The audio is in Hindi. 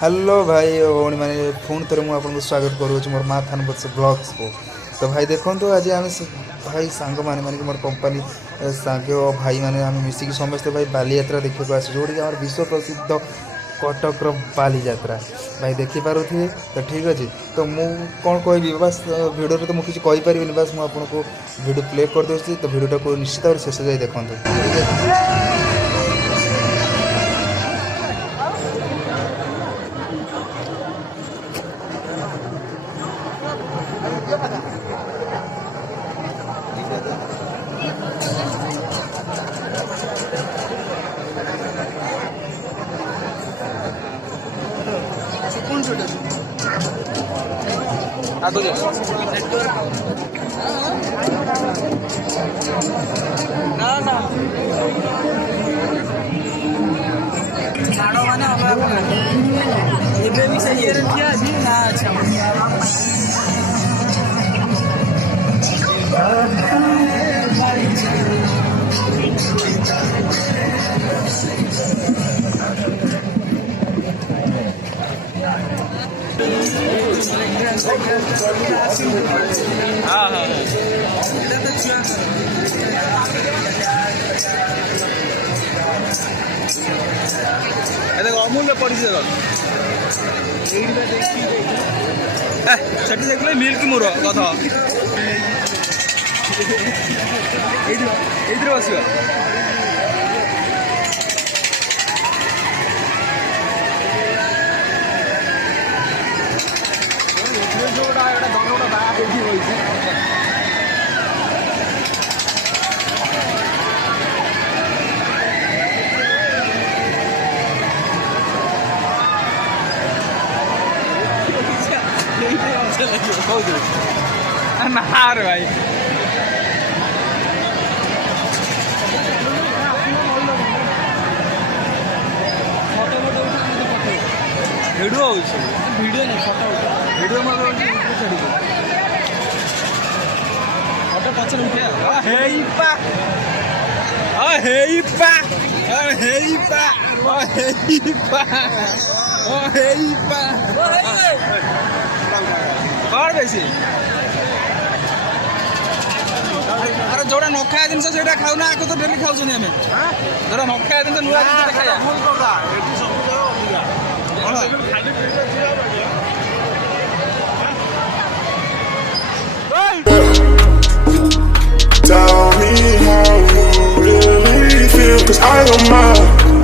हेलो भाई और भौणी मैंने पुणी थे मुझे स्वागत करुच्ची मोर माँ थान बस ब्लग्स को। तो भाई देखो आज आम भाई सांग मैंने मानिक मोर कंपानी सांग भाई मैंने आम मिसिक समस्ते भाई बालीयात्रा देखा आस जो कि विश्व प्रसिद्ध कटक बालीयात्रा भाई देखिपे। तो ठीक अच्छे तो मु कौन कहि बस भिडियो तो मुझे कहीपरि बस मुझे भिडियो प्ले कर दूसरी। तो भिडियोटा को निश्चित भाव शेष जाए देखो ठीक है। आगे ना ना छाड़ो माने ଏବେ ବି ସେଇ ଇଏରେ ଠିଆ ଅଛି ନା ଆଚ୍ଛା हाँ हाँ अमूल्य परिचय सेठी देखिए मिल्क मोर कथ ये बस नार भाई वीडियो वीडियो नहीं फोटो वीडियो फोटो पचर उठे HEPA HEPA HEPA HEPA HEPA कौन बेसी अरे जोड़ा न खाया जिन से खाऊ ना आगे तो डेली खाऊ जोड़ा न खाया जिन नुआ जिन खाया Tell me how you really feel, 'cause I don't mind.